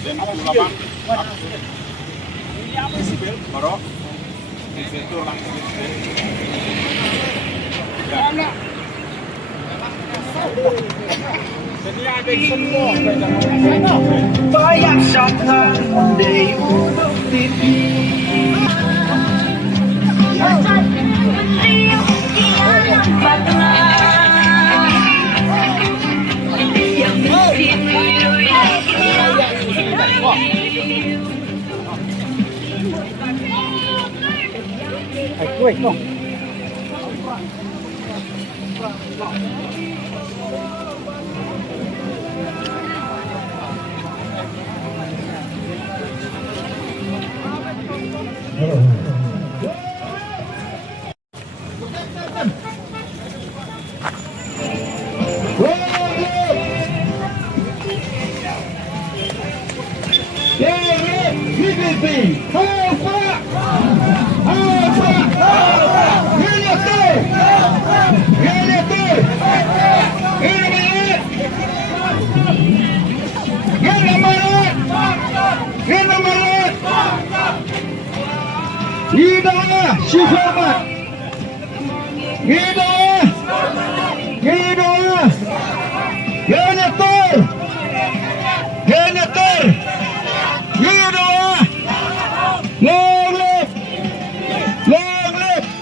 Dan 28. Ini apa sih, Bel? Baro. Itu langsung. Ya. Jadi ada semua. Banyak syaitan di ujung pipi. Hidayah Syufamat Hidayah Hidayah Genetor Genetor Hidayah Long live Long live